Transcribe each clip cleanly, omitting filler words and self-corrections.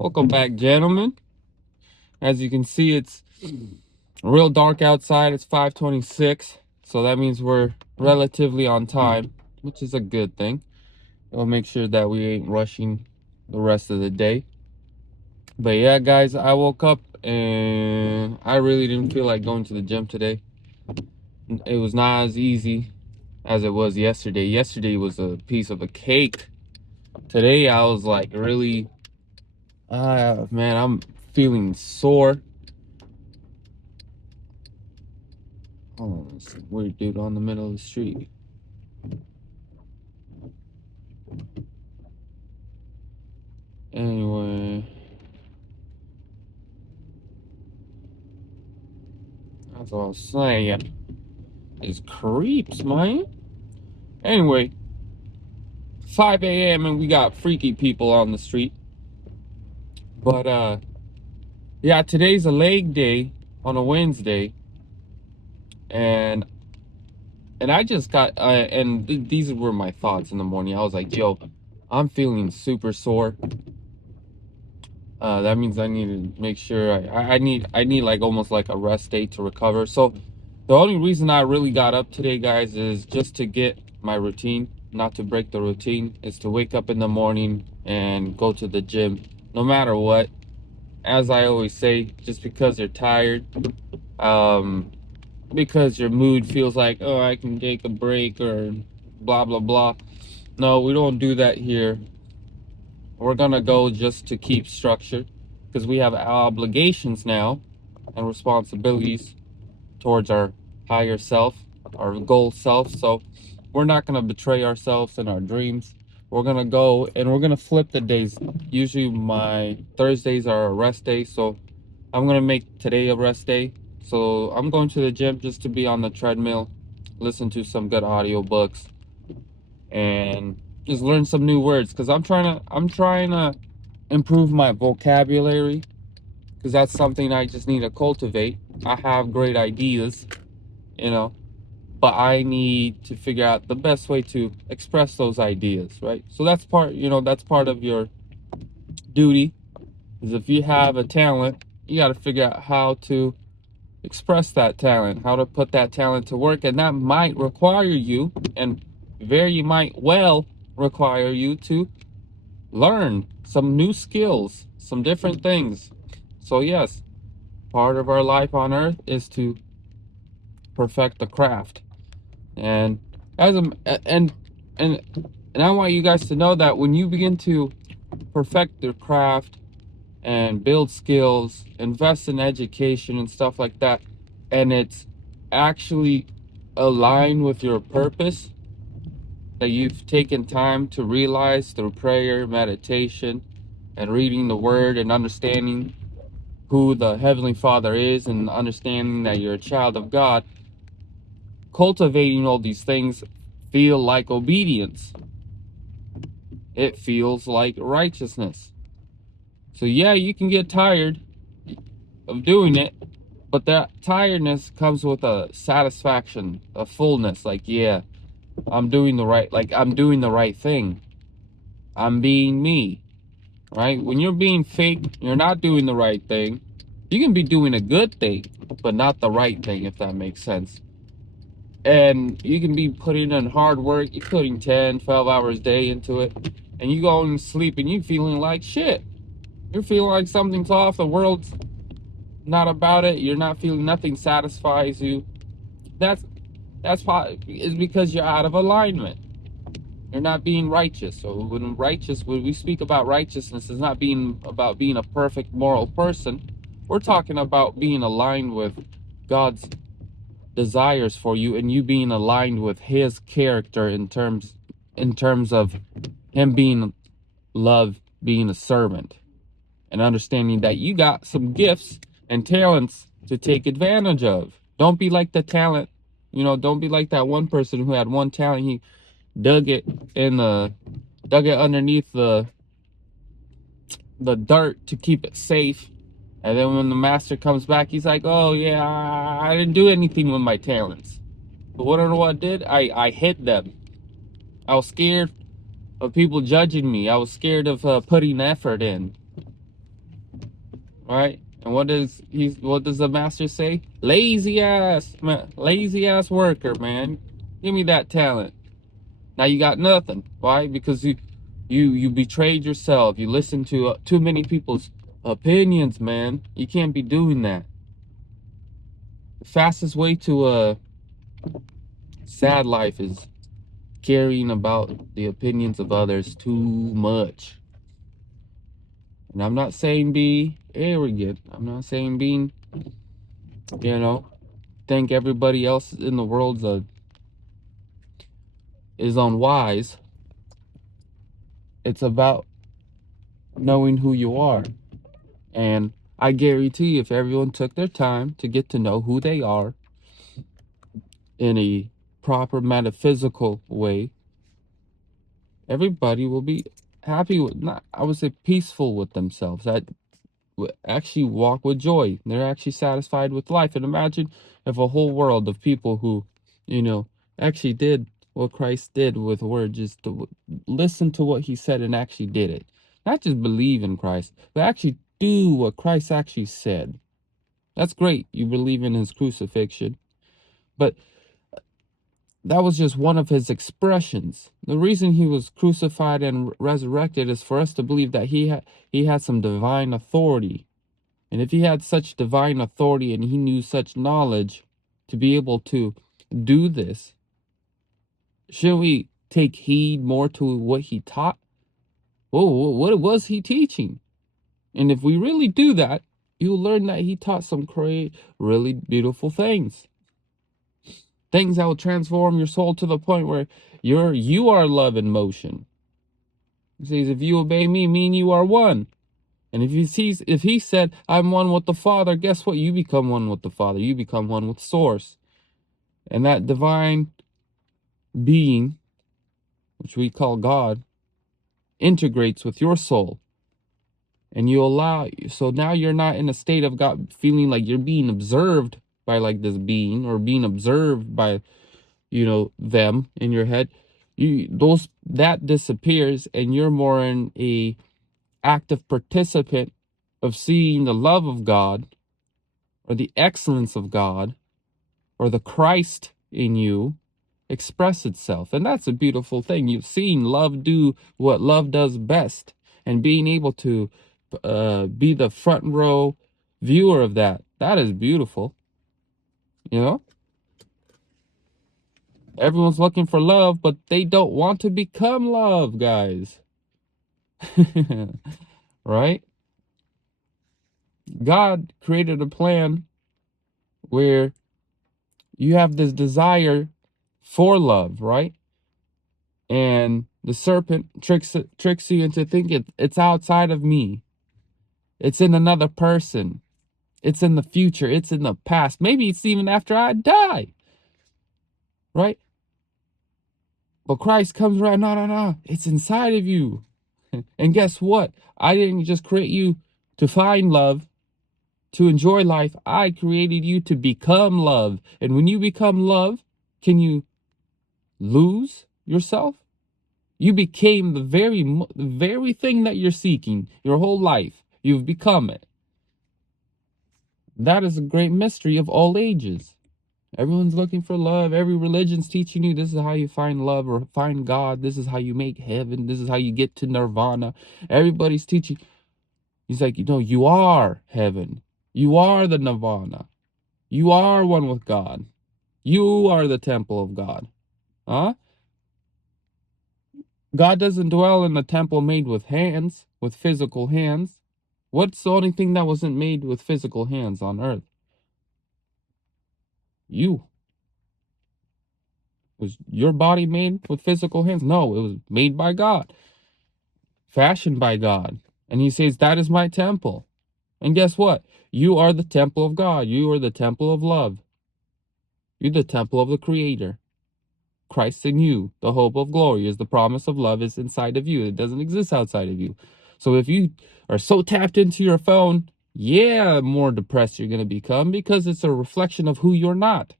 Welcome back, gentlemen. As you can see, it's real dark outside. It's 5:26, so that means we're relatively on time, which is a good thing. We'll make sure that we ain't rushing the rest of the day. But yeah, guys, I woke up and I really didn't feel like going to the gym today. It was not as easy as it was yesterday. Yesterday was a piece of a cake. Today, I was like really, man, I'm feeling sore. Oh, this weird dude on the middle of the street. Anyway, that's what I was saying. These creeps, man. Anyway, 5 a.m. and we got freaky people on the street. But yeah, today's a leg day on a Wednesday, and I just got these were my thoughts in the morning. I was like, yo, I'm feeling super sore. That means I need to make sure I need like almost like a rest day to recover. So the only reason I really got up today, guys, is just to get my routine, not to break the routine, is to wake up in the morning and go to the gym, no matter what. As I always say, just because you're tired, because your mood feels like, oh, I can take a break or blah, blah, blah. No, we don't do that here. We're gonna go just to keep structure because we have obligations now and responsibilities towards our higher self, our goal self. So we're not gonna betray ourselves and our dreams. We're gonna go and we're gonna flip the days. Usually my Thursdays are a rest day, so I'm gonna make today a rest day. So I'm going to the gym just to be on the treadmill, listen to some good audiobooks, and just learn some new words because I'm trying to improve my vocabulary because that's something I just need to cultivate. I have great ideas, you know, but I need to figure out the best way to express those ideas, right? So that's part of your duty. Is if you have a talent, you got to figure out how to express that talent, how to put that talent to work, and that might require you, and very might well require you to learn some new skills, some different things. So yes, part of our life on earth is to perfect the craft. And as a and and I want you guys to know that when you begin to perfect the craft and build skills, invest in education and stuff like that, and it's actually aligned with your purpose that you've taken time to realize through prayer, meditation, and reading the word and understanding who the Heavenly Father is and understanding that you're a child of God, cultivating all these things feel like obedience. It feels like righteousness. So yeah, you can get tired of doing it, but that tiredness comes with a satisfaction, a fullness, like, yeah, I'm doing the right thing. I'm being me, right? When you're being fake, you're not doing the right thing. You can be doing a good thing, but not the right thing, if that makes sense. And you can be putting in hard work, you're putting 10, 12 hours a day into it, and you go and sleep and you feeling like shit. You're feeling like something's off, the world's not about it, you're not feeling, nothing satisfies you. That's why, is because you're out of alignment. You're not being righteous. So when we speak about righteousness, it's not being about being a perfect moral person. We're talking about being aligned with God's desires for you and you being aligned with his character in terms of him being love, being a servant, and understanding that you got some gifts and talents to take advantage of. Don't be like the talent, don't be like that one person who had one talent. He dug it in the dug it underneath the dirt to keep it safe. And then when the master comes back, he's like, oh yeah, I didn't do anything with my talents. But what I did, I hid them. I was scared of people judging me. I was scared of putting effort in. right? And what does the master say? Lazy ass, man, lazy ass worker, man. Give me that talent. Now you got nothing. Why? Because you betrayed yourself. You listened to too many people's opinions, man. You can't be doing that. The fastest way to a sad life is caring about the opinions of others too much. And I'm not saying be arrogant. I'm not saying being, you know, think everybody else in the world is unwise. It's about knowing who you are. And I guarantee if everyone took their time to get to know who they are in a proper metaphysical way, everybody will be happy with, not, I would say peaceful with themselves. That actually walk with joy. They're actually satisfied with life. And imagine if a whole world of people who, you know, actually did what Christ did with words, just to listen to what he said and actually did it. Not just believe in Christ, but actually do what Christ actually said. That's great. You believe in his crucifixion. But that was just one of his expressions. The reason he was crucified and resurrected is for us to believe that he had some divine authority. And if he had such divine authority and he knew such knowledge to be able to do this, shouldn't we take heed more to what he taught? Whoa, what was he teaching? And if we really do that, you'll learn that he taught some really beautiful things. Things that will transform your soul to the point where you are love in motion. He says, if you obey me, me and you are one. And if he said, I'm one with the Father, guess what? You become one with the Father. You become one with Source. And that divine being, which we call God, integrates with your soul. And you allow, so now you're not in a state of God feeling like you're being observed by like this being, or being observed by, them in your head. That disappears, and you're more in a active participant of seeing the love of God, or the excellence of God, or the Christ in you express itself. And that's a beautiful thing. You've seen love do what love does best, and being able to be the front row viewer of that is beautiful. Everyone's looking for love, but they don't want to become love, guys. Right? God created a plan where you have this desire for love, right? And the serpent tricks you into thinking it's outside of me. It's in another person. It's in the future. It's in the past. Maybe it's even after I die. Right? But Christ comes around. No. It's inside of you. And guess what? I didn't just create you to find love, to enjoy life. I created you to become love. And when you become love, can you lose yourself? You became the very thing that you're seeking your whole life. You've become it. That is a great mystery of all ages. Everyone's looking for love. Every religion's teaching you this is how you find love or find God. This is how you make heaven. This is how you get to nirvana. Everybody's teaching. He's like, you are heaven. You are the nirvana. You are one with God. You are the temple of God. Huh? God doesn't dwell in a temple made with hands, with physical hands. What's the only thing that wasn't made with physical hands on earth? You. Was your body made with physical hands? No, it was made by God, fashioned by God. And he says, that is my temple. And guess what? You are the temple of God. You are the temple of love. You're the temple of the Creator. Christ in you, the hope of glory, is the promise of love is inside of you. It doesn't exist outside of you. So if you are so tapped into your phone, more depressed you're going to become, because it's a reflection of who you're not.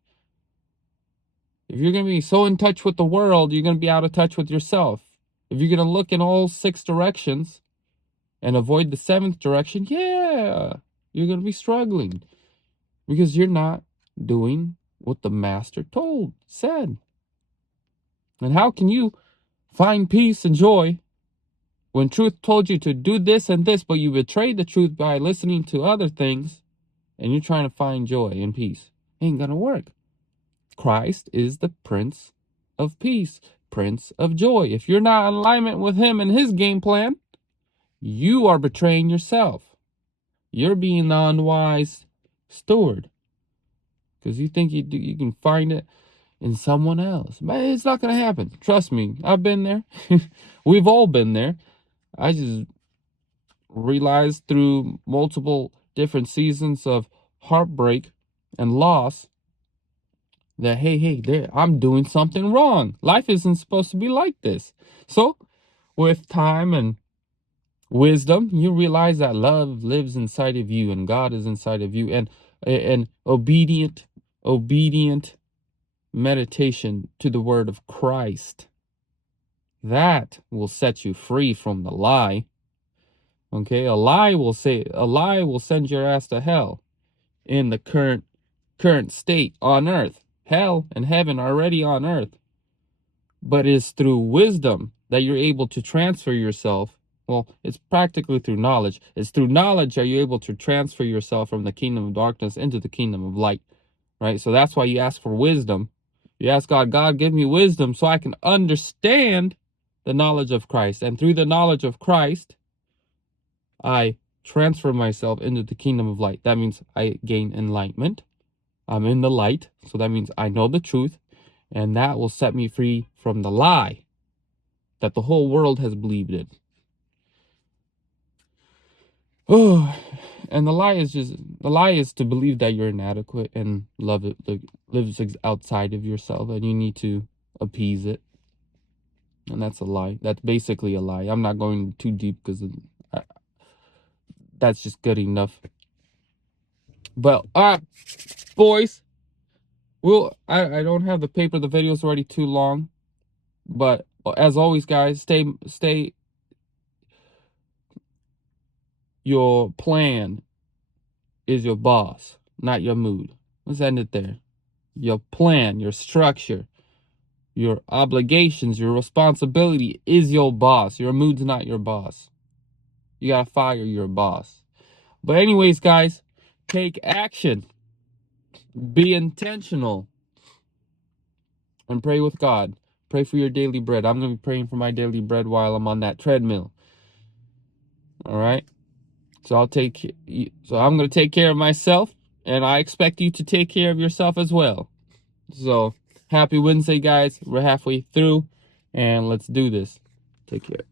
If you're going to be so in touch with the world, you're going to be out of touch with yourself. If you're going to look in all 6 directions and avoid the 7th direction, You're going to be struggling because you're not doing what the master said. And how can you find peace and joy when truth told you to do this and this, but you betrayed the truth by listening to other things, and you're trying to find joy and peace? Ain't gonna work. Christ is the Prince of Peace, Prince of Joy. If you're not in alignment with him and his game plan, you are betraying yourself. You're being the unwise steward because you think you can find it in someone else. But it's not going to happen. Trust me. I've been there. We've all been there. I just realized through multiple different seasons of heartbreak and loss that, hey, there, I'm doing something wrong. Life isn't supposed to be like this. So with time and wisdom, you realize that love lives inside of you and God is inside of you, and obedient meditation to the word of Christ, that will set you free from the lie. Okay, a lie will send your ass to hell in the current state on earth. Hell and heaven are already on earth. But it's through wisdom that you're able to transfer yourself. Well, it's practically through knowledge. It's through knowledge that you're able to transfer yourself from the kingdom of darkness into the kingdom of light, right? So that's why you ask for wisdom. You ask God, God, give me wisdom so I can understand the knowledge of Christ. And through the knowledge of Christ, I transfer myself into the kingdom of light. That means I gain enlightenment. I'm in the light. So that means I know the truth. And that will set me free from the lie that the whole world has believed in. Oh, and the lie is to believe that you're inadequate and lives outside of yourself and you need to appease it. And that's a lie. That's basically a lie. I'm not going too deep because that's just good enough. But all right, boys. Well, I don't have the paper. The video's already too long. But as always, guys, stay. Your plan is your boss, not your mood. Let's end it there. Your plan, your structure, your obligations, your responsibility is your boss. Your mood's not your boss. You gotta fire your boss. But anyways, guys, take action. Be intentional. And pray with God. Pray for your daily bread. I'm going to be praying for my daily bread while I'm on that treadmill. All right? So I'm going to take care of myself, and I expect you to take care of yourself as well. So happy Wednesday, guys. We're halfway through, and let's do this. Take care.